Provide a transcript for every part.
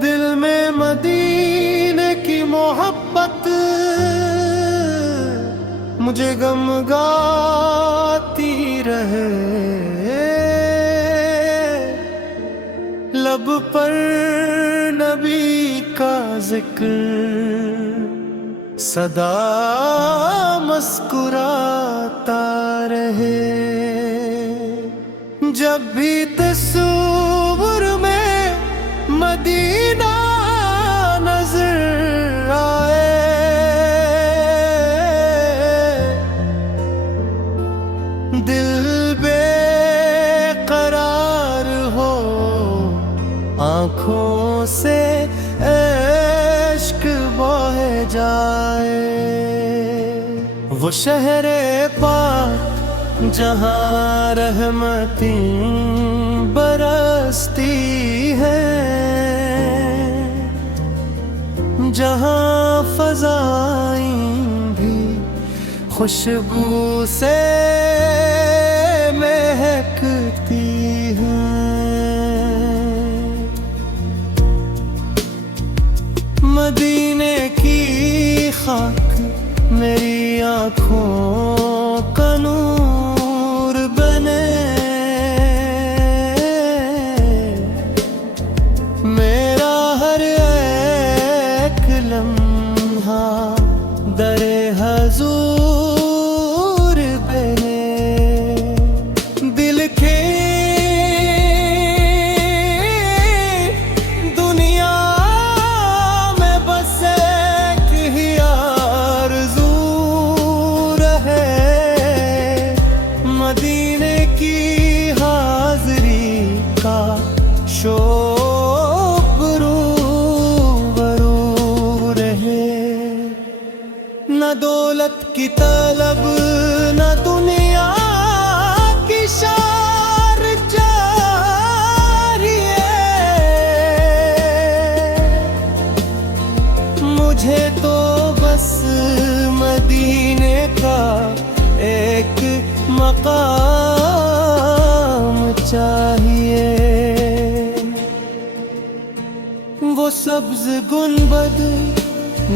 दिल में मदीने की मोहब्बत मुझे गम गाती रहे, लब पर नबी का जिक्र सदा मुस्कुराता रहे। जब भी तस्वीर में मदीना नजर आए, दिल बेकरार हो, आँखों से इश्क बह जाए। वो शहरे पाक जहाँ रहमतें बरसती है, जहाँ फ़ज़ाएं भी खुशबू से महकती हैं। मदीने की खाक मेरी आँखों का नूर बने, मेरा हर एक लम्हा दरे हजूर बने। दिल के दुनिया में बस एक ही आरज़ू रहे, मदीने की हाज़री का शौक़ रूबरू रहे। न दौलत की तलब न दुनिया की शार चाहिए, मुझे तो बस मदीने का एक मकाम चाहिए। वो सब्ज गुंबद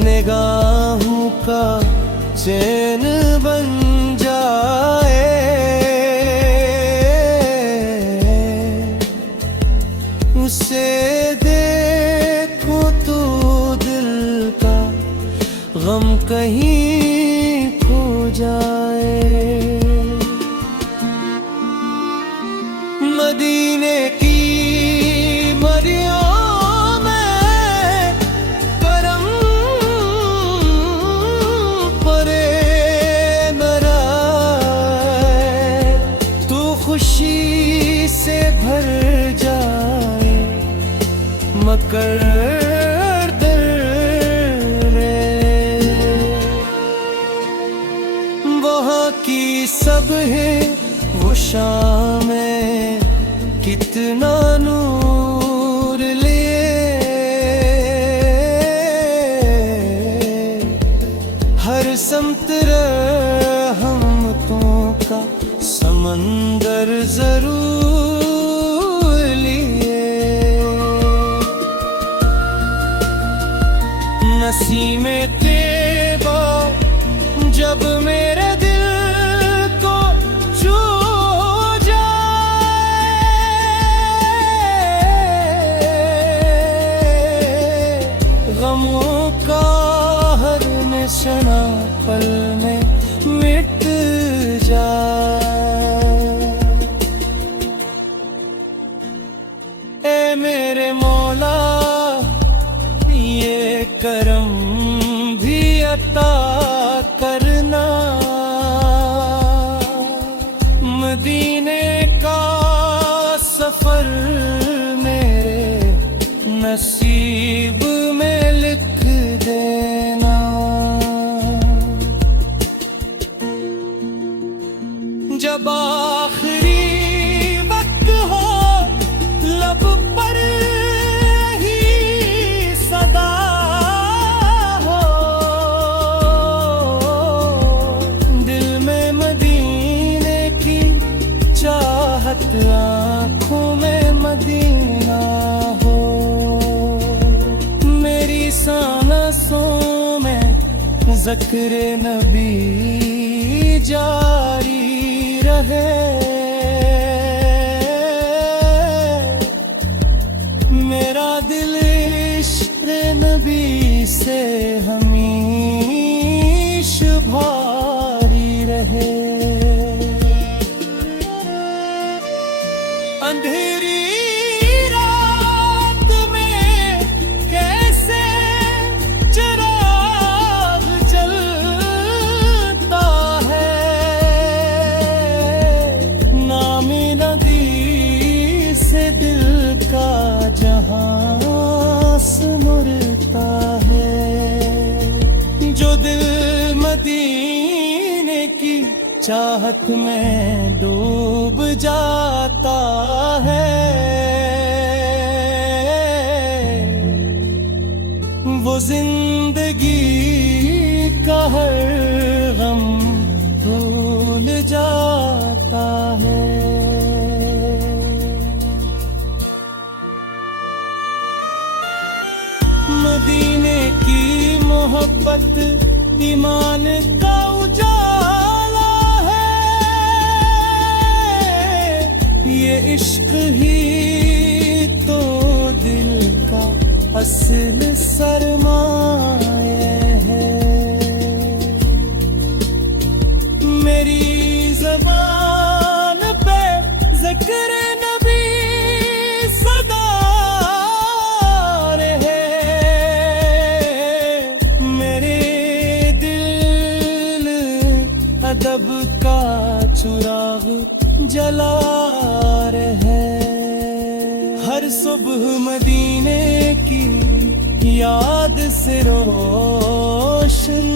निगाहों का चैन बन जाए, उसे देखो तो दिल का गम कहीं खो जाए। मदीने की मरियों खुशी से भर जाए मकर दर्रे, वहाँ की सब है वो शामें कितना नूर लिए, हर समत रहमतों का समंदर जरूर लिए। नसीमे तेबा जब मेरे दिल को छू जाए, गमों का हर निशाना पल में मिट जाए। मेरे मौला ये करम भी अता करना, मदीने का सफर मेरे नसीब में लिख देना। जब आखिरी वक्त हो लब पर आँखों में मदीना हो, मेरी सांसों में ज़िक्र नबी जारी रहे। मेरा दिल इश्क़ नबी से हमीश भारी रहे। अंधेरी रात में कैसे चिराग जलता है, नामी नदी से दिल का जहां सिमरता है। जो दिल मदीने की चाहत में डूब जाता है, वो जिंदगी का हर गम भूल जाता है। मदीने की मोहब्बत ईमान का उजाला है, ये इश्क ही तो दिल का असल सरमाया है। मेरी ज़बान पे ज़िक्र नबी सदा रहे, मेरे दिल अदब का चिराग जला रहे। हर सुबह मदीने की याद से रोशन